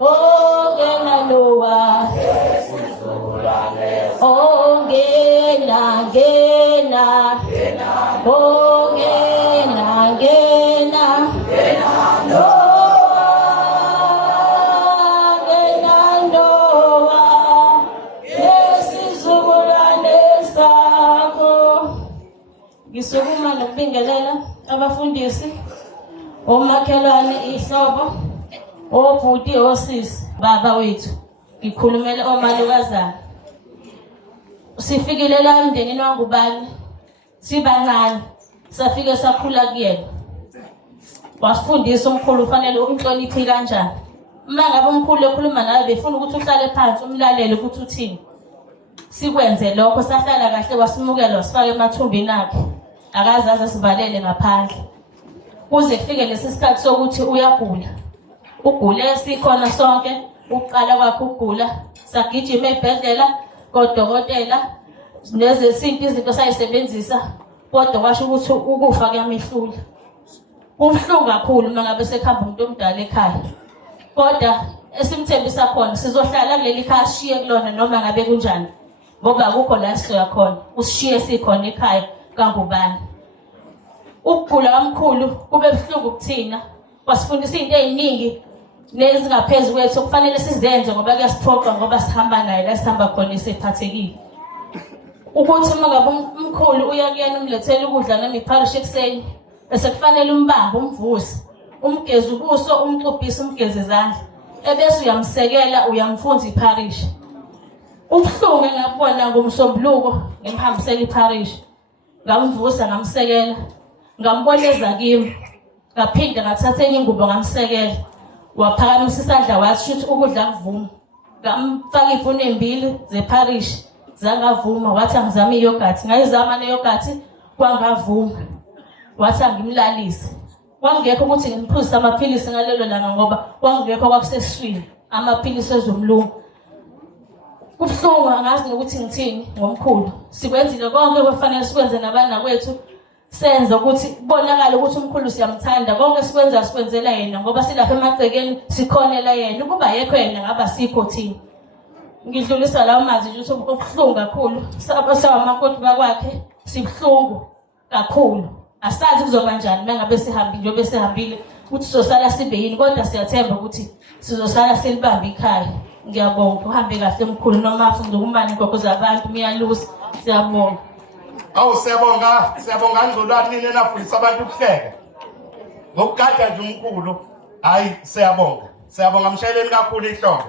ongena Noah, ongena ngena, ongena ngena, Noah, ngena Noah, yesizukulwane sakho. Ngisukuma nokubingelela abafundisi, omakhelwane, ihlobo, obhuti, osisi, baba wethu, ngikhulumele omalukazana. Sifikile la emndenini wangubani sibancane, safike sakhula kuyena. Wasifundisa umkhulu ufanele umhloniphe kanjani. Uma ngabe umkhulu ekhuluma nawe befuna ukuthi uhlale phansi umlalele ukuthi uthini, sikwenze lokho. Sahlala kahle, wasimukela, wasifaka emathumbini akhe, akazazi sivalele ngaphandle. Kuze kufike lesi sikhathi sokuthi uyagula. Ugule sikhona sonke, uqala kwakhe ukugula, sagijima ebhedlela kodokotela nezesinto izinto sayisebenzisa, kodwa kwasho ukuthi ukufa kuyamihlula. Kubuhlungu kakhulu uma ngabe sekuhamba umuntu omdala ekhaya, kodwa esimthembisa khona sizohlala kuleli khaya, sishiye kulona noma ngabe kunjani, ngoba akukho la sizoya khona, usishiye sikhona ekhaya kangubani. Ukugula kamkhulu kube buhlungu kuthina, wasifundisa izinto eziningi nezingaphezu kwethu kufanele sizenze ngoba kuyasiphoqa, ngoba sihamba naye la sihamba khona esephathekile. Ukuthi uma ngabe umkhulu uya kuyena umlethele ukudla noma iparish ekuseni, bese kufanele umbambe, umvuse, umgeze ubuso, umxubhise, umgeze izandla, ebese uyamsekela, uyamfunza iparish. Ubuhlungu engabona ngomsombuluko ngimhambisela iparish, ngamvusa, ngamsekela, ngamboneza kimi, ngaphinda ngathatha enye ingubo ngamsekela. Waphakamisa isandla wathi ukuthi ukudla kuvuma. Ngamfaka iimfuno ezimbili zeparish, zangavuma. Wathi angizame iyogathi, ngayizama neyogathi, kwangavuma. Wathi angimlalise. Kwangekho ukuthi ngimphuzise amaphilisi ngalelo langa ngoba kwangekho kwakusesiswini amaphilisi ezomlungu. Kubuhlungu, angazi nokuthi ngithini ngomkhulu. Sikwenzile konke okufanele sikwenze nabana kwethu, senza ukuthi kubonakala ukuthi umkhulu siyamthanda. Konke sikwenza sikwenzela yena ngoba silapha emagcekeni sikhonela yena. Ukuba yekho yena ngaba sikho thina. Ngidlulisa lawo mazwi ukuthi ubuhlungu kakhulu. Sawamakoti bakwakhe sibuhlungu kakhulu. Asazi kuzoba kanjani mangabe sihambile, njobe sihambile ukuthi sizosala sibe yini, kodwa siyathemba ukuthi sizosala silibambe ikhaya. Ngiyabonga, uhambe kahle mkhulu, noma afunde ukumbani inkokho zabantu, miyalusa. Siyabonga. Awu siyabonga Ngcolwane, nini nafundisa abantu ukuhleka ngokugada nje umkhulu. Hayi, siyabonga mshayeleni kakhulu ihlobo.